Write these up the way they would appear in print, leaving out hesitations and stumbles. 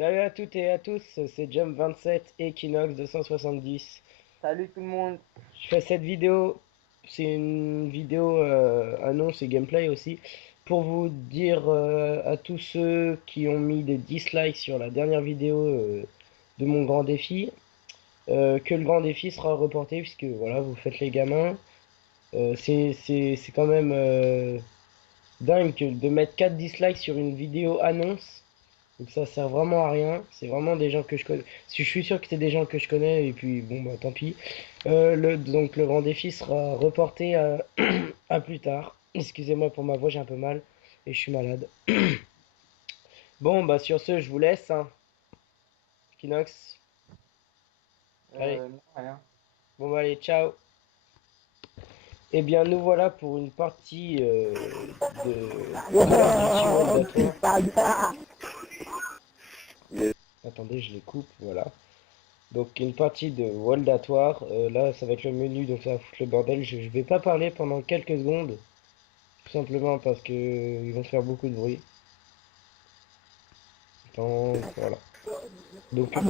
Salut à toutes et à tous, c'est Jump27 Equinox 270. Salut tout le monde. Je fais cette vidéo, c'est une vidéo annonce et gameplay aussi, pour vous dire à tous ceux qui ont mis des dislikes sur la dernière vidéo de mon grand défi, que le grand défi sera reporté, puisque voilà, vous faites les gamins. C'est quand même dingue de mettre 4 dislikes sur une vidéo annonce. Donc ça sert vraiment à rien. C'est vraiment des gens que je connais. Je suis sûr que c'est des gens que je connais et puis bon bah tant pis. Donc le grand défi sera reporté à plus tard. Excusez-moi pour ma voix, j'ai un peu mal et je suis malade. Bon bah sur ce, je vous laisse, hein. Kinox. Allez, Non, rien. bon bah allez, ciao. Eh bien nous voilà pour une partie de Call of Duty World at War. Attendez, je les coupe, voilà. Donc une partie de World at War, là ça va être le menu donc ça va foutre le bordel, je vais pas parler pendant quelques secondes, tout simplement parce que ils vont faire beaucoup de bruit. Donc voilà. Donc Ah,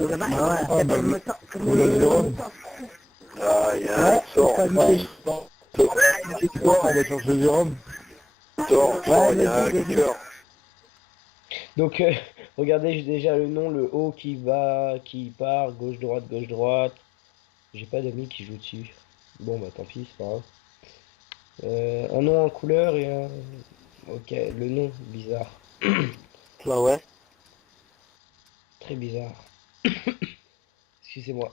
il y a un sort. On va chercher Jérôme. Sort, il y a un cœur. donc regardez j'ai déjà le nom, le haut qui va, qui part, gauche droite. J'ai pas d'amis qui jouent dessus. Bon bah tant pis, c'est pas grave. Un nom en couleur et un. Ok, le nom, bizarre. Bah ouais. Très bizarre. Excusez-moi.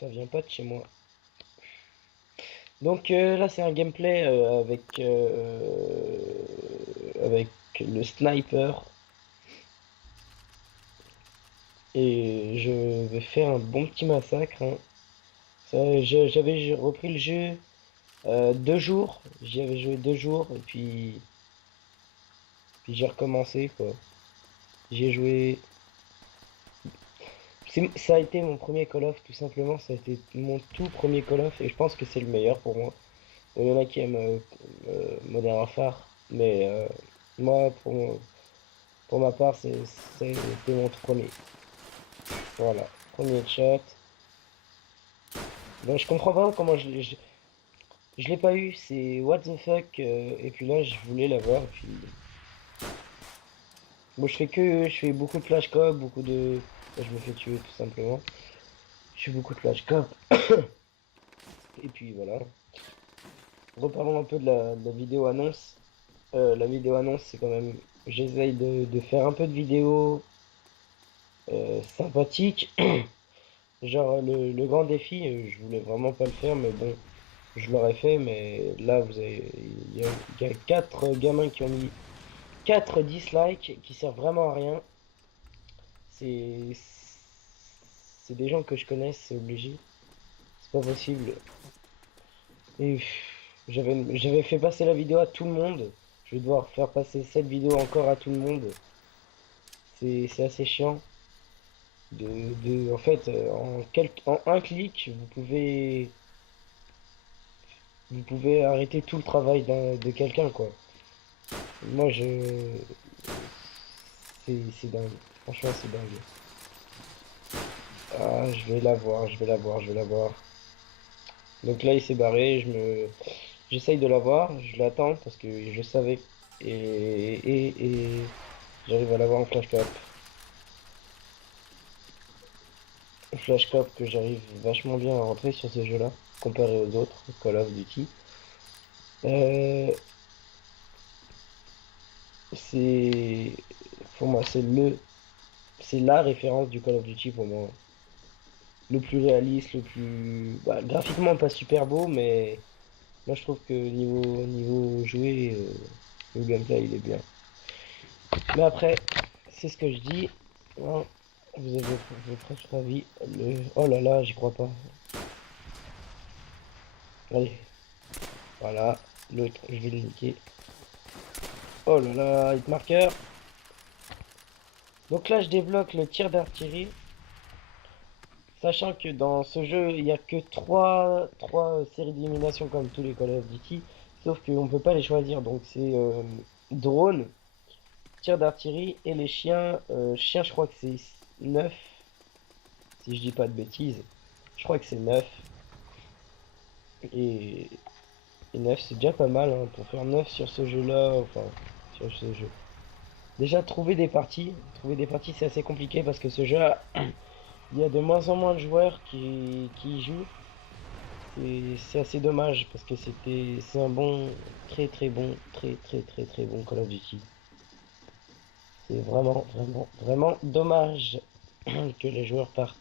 Ça vient pas de chez moi. Donc là c'est un gameplay avec le sniper et je vais faire un bon petit massacre, hein. J'avais repris le jeu 2 jours, j'y avais joué 2 jours et puis j'ai recommencé quoi. J'ai joué, ça a été mon premier Call of tout simplement, ça a été mon tout premier Call of et je pense que c'est le meilleur pour moi. Bon, il y en a qui aiment Modern Warfare, mais moi pour ma part c'était mon tout premier. Voilà, premier shot. Donc je comprends pas comment je l'ai pas eu, c'est what the fuck. Et puis là je voulais l'avoir. Et puis bon je fais beaucoup de flash cop, beaucoup de. Là, je me fais tuer tout simplement. Je fais beaucoup de flash cop. Et puis voilà. Reparlons un peu de la vidéo annonce. La vidéo annonce c'est quand même. J'essaye de faire un peu de vidéos sympathiques. Genre le grand défi, je voulais vraiment pas le faire, mais bon, je l'aurais fait, mais là vous avez, il y a 4 gamins qui ont mis 4 dislikes qui servent vraiment à rien. C'est c'est des gens que je connais, c'est obligé, c'est pas possible. Et j'avais fait passer la vidéo à tout le monde. Je vais devoir faire passer cette vidéo encore à tout le monde. C'est assez chiant. En fait, en un clic, vous pouvez arrêter tout le travail de quelqu'un, quoi. Moi, c'est dingue. Franchement, c'est dingue. Ah, je vais la voir, je vais la voir, je vais la voir. Donc là, il s'est barré, j'essaye de la voir, je l'attends parce que je savais et j'arrive à la voir en flash cop. Flash cop que j'arrive vachement bien à rentrer sur ce jeu-là, comparé aux autres Call of Duty. Euh, c'est pour moi, c'est la référence du Call of Duty pour moi. Le plus réaliste, le plus bah, graphiquement pas super beau, mais moi je trouve que niveau joué, le gameplay il est bien. Mais après, c'est ce que je dis, hein, vous avez votre avis. Oh là là, j'y crois pas. Allez, voilà, l'autre, je vais le niquer. Oh là là, hitmarker. Donc là, je débloque le tir d'artillerie. Sachant que dans ce jeu, il n'y a que trois séries d'élimination comme tous les Call of Duty. Sauf qu'on ne peut pas les choisir. Donc c'est drone. tir d'artillerie et les chiens. Chiens, je crois que c'est 9 si je dis pas de bêtises. Je crois que c'est 9 et, et 9 c'est déjà pas mal hein, pour faire 9 sur ce jeu-là, enfin sur ce jeu. Déjà trouver des parties c'est assez compliqué parce que ce jeu-là, il y a de moins en moins de joueurs qui y jouent. Et c'est assez dommage parce que c'est un bon, très bon Call of Duty. C'est vraiment dommage que les joueurs partent.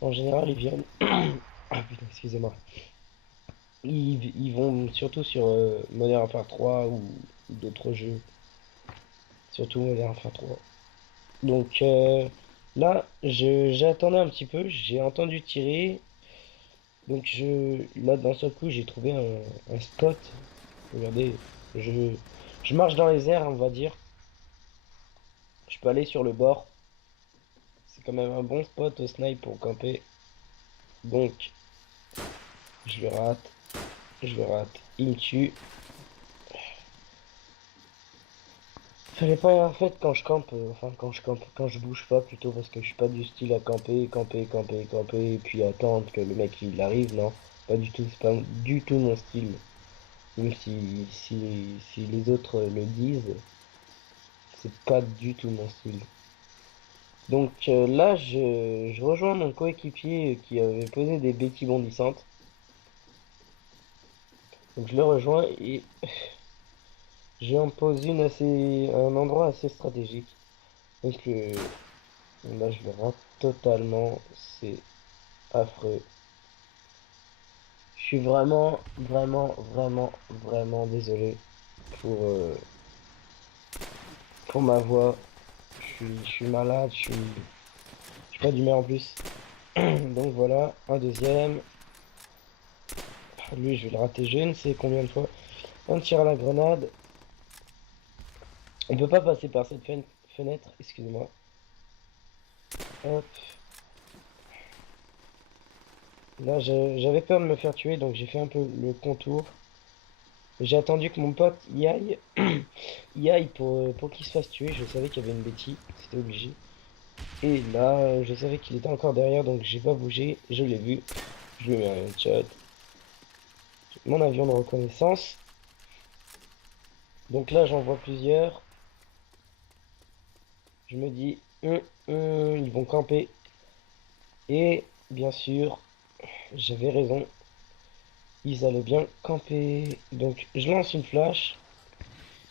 En général, ils viennent. Ah putain, excusez-moi. Ils vont surtout sur Modern Warfare 3 ou d'autres jeux. Surtout Modern Warfare 3. Donc là, j'attendais un petit peu, j'ai entendu tirer. Donc là, d'un seul coup, j'ai trouvé un spot. Regardez, je, je marche dans les airs, on va dire. Je peux aller sur le bord. C'est quand même un bon spot au snipe pour camper. Donc, je le rate. Je le rate. Il me tue. Fallait pas, en fait, quand je campe, enfin, quand je bouge pas plutôt, parce que je suis pas du style à camper, et puis attendre que le mec il arrive, non. Pas du tout, c'est pas du tout mon style. Même si les autres le disent, c'est pas du tout mon style. Donc là, je rejoins mon coéquipier qui avait posé des béquilles bondissantes. Donc je le rejoins et j'en pose une un endroit assez stratégique. Donc là, je le rate totalement. C'est affreux. Je suis vraiment désolé pour, pour ma voix. Je suis malade, je suis pas d'humeur en plus. Donc voilà, un deuxième. Lui, je vais le rater je ne sais combien de fois. On tire à la grenade. On peut pas passer par cette fenêtre, excusez-moi. Hop. Là, j'avais peur de me faire tuer, donc j'ai fait un peu le contour. J'ai attendu que mon pote y aille, y aille pour qu'il se fasse tuer. Je savais qu'il y avait une bêtise, c'était obligé. Et là, je savais qu'il était encore derrière, donc j'ai pas bougé. Je l'ai vu. Je lui ai mis un headshot. Mon avion de reconnaissance. Donc là, j'en vois plusieurs. Je me dis, ils vont camper. Et bien sûr, j'avais raison. Ils allaient bien camper. Donc je lance une flash.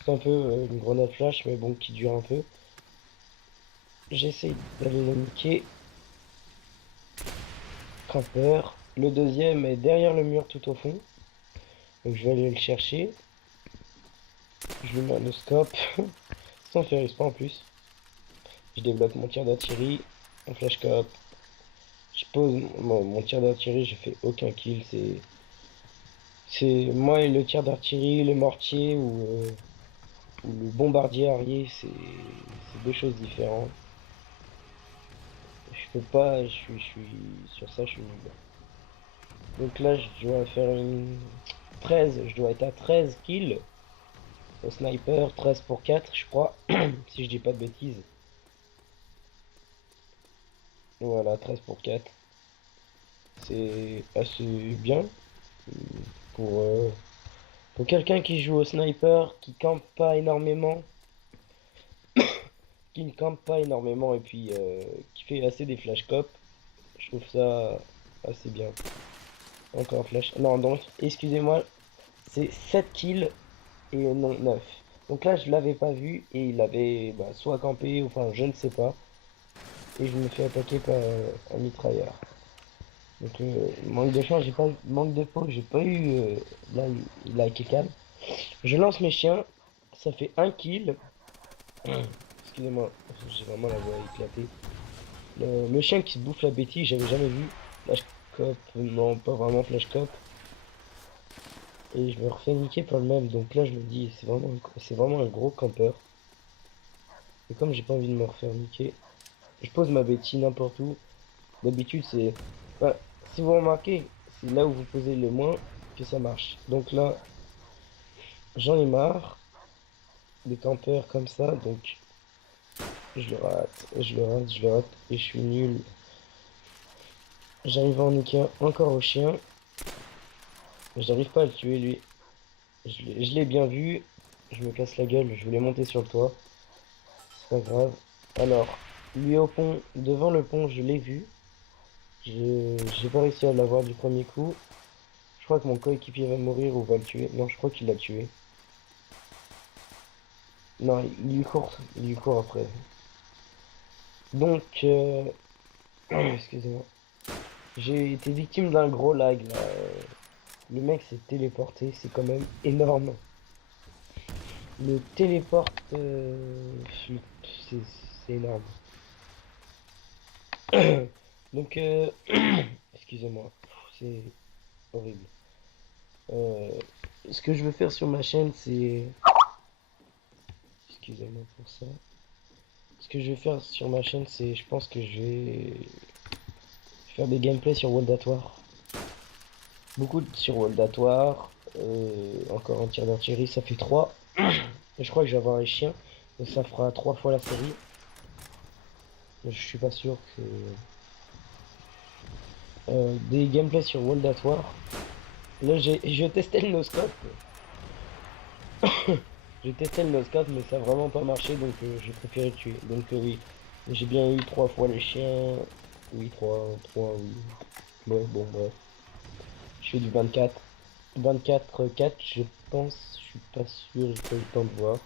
C'est un peu une grenade flash, mais bon, qui dure un peu. J'essaie d'aller le niquer. Campeur. Le deuxième est derrière le mur tout au fond. Donc je vais aller le chercher. Je lui mets le scope. Sans faire exprès en plus. Je développe mon tir d'artillerie. Un flash scope. Je pose mon tir d'artillerie. Je fais aucun kill. C'est moi et le tir d'artillerie, le mortier ou le bombardier arrière, c'est deux choses différentes. Je peux pas, je suis sur ça, je suis nul. Donc là, je dois faire une 13, je dois être à 13 kills au sniper, 13 pour 4, je crois, si je dis pas de bêtises. Voilà, 13 pour 4. C'est assez bien pour, euh, pour quelqu'un qui joue au sniper, qui campe pas énormément, qui ne campe pas énormément et puis qui fait assez des flash cop. Je trouve ça assez bien. Encore un flash. Non, donc, excusez-moi, c'est 7 kills et non 9. Donc là, je l'avais pas vu et il avait bah, soit campé, enfin, je ne sais pas. Et je me fais attaquer par un mitrailleur. Donc, manque de chance, j'ai pas manque de peau, j'ai pas eu. Là, il a été calme. Je lance mes chiens, ça fait un kill. Excusez-moi, j'ai vraiment la voix éclatée. Le chien qui se bouffe la bêtise, j'avais jamais vu. Flash cop, non, pas vraiment flash cop. Et je me refais niquer par le même. Donc là, je me dis, c'est vraiment un gros campeur. Et comme j'ai pas envie de me refaire niquer, je pose ma bêtise n'importe où. D'habitude, c'est. Bah, si vous remarquez, c'est là où vous posez le moins que ça marche. Donc là, j'en ai marre. des campeurs comme ça, donc je le rate, je le rate, je le rate, et je suis nul. J'arrive à en niquer encore au chien, mais j'arrive pas à le tuer lui. Je l'ai bien vu, je me casse la gueule, je voulais monter sur le toit, c'est pas grave. Alors, lui au pont, devant le pont, je l'ai vu. J'ai pas réussi à l'avoir du premier coup. Je crois que mon coéquipier va mourir ou va le tuer. Non, je crois qu'il l'a tué. Non, il lui court après. Donc, excusez-moi. J'ai été victime d'un gros lag là. Le mec s'est téléporté, c'est quand même énorme. Le téléporte, c'est c'est énorme. Donc, excusez-moi, c'est horrible. Euh, Ce que je veux faire sur ma chaîne, c'est... Excusez-moi pour ça. Ce que je vais faire sur ma chaîne, c'est... Je pense que je vais faire des gameplays sur World at War. Beaucoup sur World at War. Encore un tir d'artillerie, ça fait 3. Et je crois que je vais avoir les chiens. Donc ça fera 3 fois la série. Je suis pas sûr que... des gameplays sur World at War. Là, je testais le no-scope. J'ai testé le no-scope, mais ça a vraiment pas marché, donc j'ai préféré tuer. Donc oui, j'ai bien eu 3 fois les chiens. Oui, 3 oui. Ouais, bon, bref. Je fais du 24. 24-4, je pense. Je suis pas sûr, j'ai pas eu le temps de voir.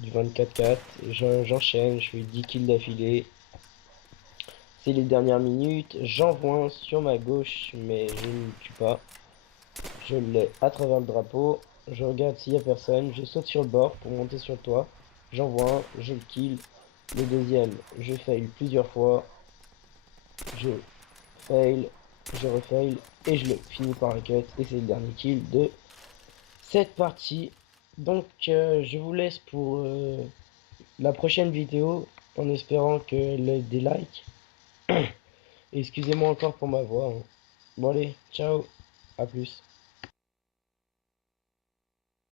Du 24-4. J'enchaîne, je fais 10 kills d'affilée. C'est les dernières minutes. J'envoie un sur ma gauche, mais je ne le tue pas. Je l'ai à travers le drapeau. Je regarde s'il y a personne. Je saute sur le bord pour monter sur le toit. J'envoie un, je le kill. Le deuxième, je fail plusieurs fois. Je fail, je refail et je le finis par un cut. Et c'est le dernier kill de cette partie. Donc je vous laisse pour la prochaine vidéo en espérant qu'elle ait des likes. Et excusez-moi encore pour ma voix, hein. Bon allez, ciao, à plus.